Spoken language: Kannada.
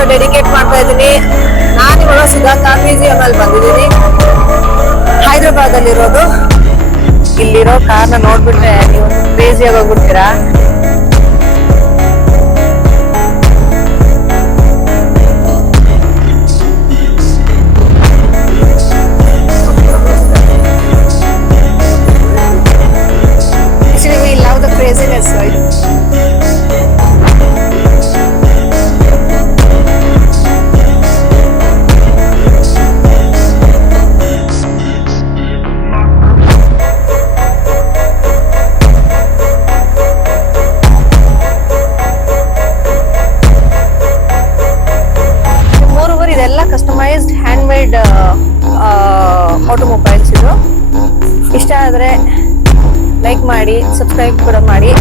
ವಿಡಿಯೋ ಡೆಡಿಕೇಟ್ ಮಾಡ್ತಾ ಇದ್ದೀನಿ. ನಾನು ಇವಾಗ ಸುಧಾಕ ಮ್ಯೂಸಿಯಂ ಅಲ್ಲಿ ಬಂದಿದ್ದೀನಿ. ಹೈದರಾಬಾದ್ ಅಲ್ಲಿ ಇರೋದು. ಇಲ್ಲಿರೋ ಕಾರ್ನ ನೋಡ್ಬಿಟ್ರೆ ನೀವು ಕ್ರೇಜಿ ಆಗಿ ಹೋಗ್ಬಿಡ್ತೀರಾ. Actually, we love the craziness, right? Moreover, ಇದೆಲ್ಲ ಕಸ್ಟಮೈಸ್ಡ್ ಹ್ಯಾಂಡ್ ಮೇಡ್ ಆಟೋಮೊಬೈಲ್ಸ್. ಇದು ಇಷ್ಟ ಆದ್ರೆ ಲೈಕ್ ಮಾಡಿ, ಸಬ್ಸ್ಕ್ರೈಬ್ ಕೂಡ ಮಾಡಿ.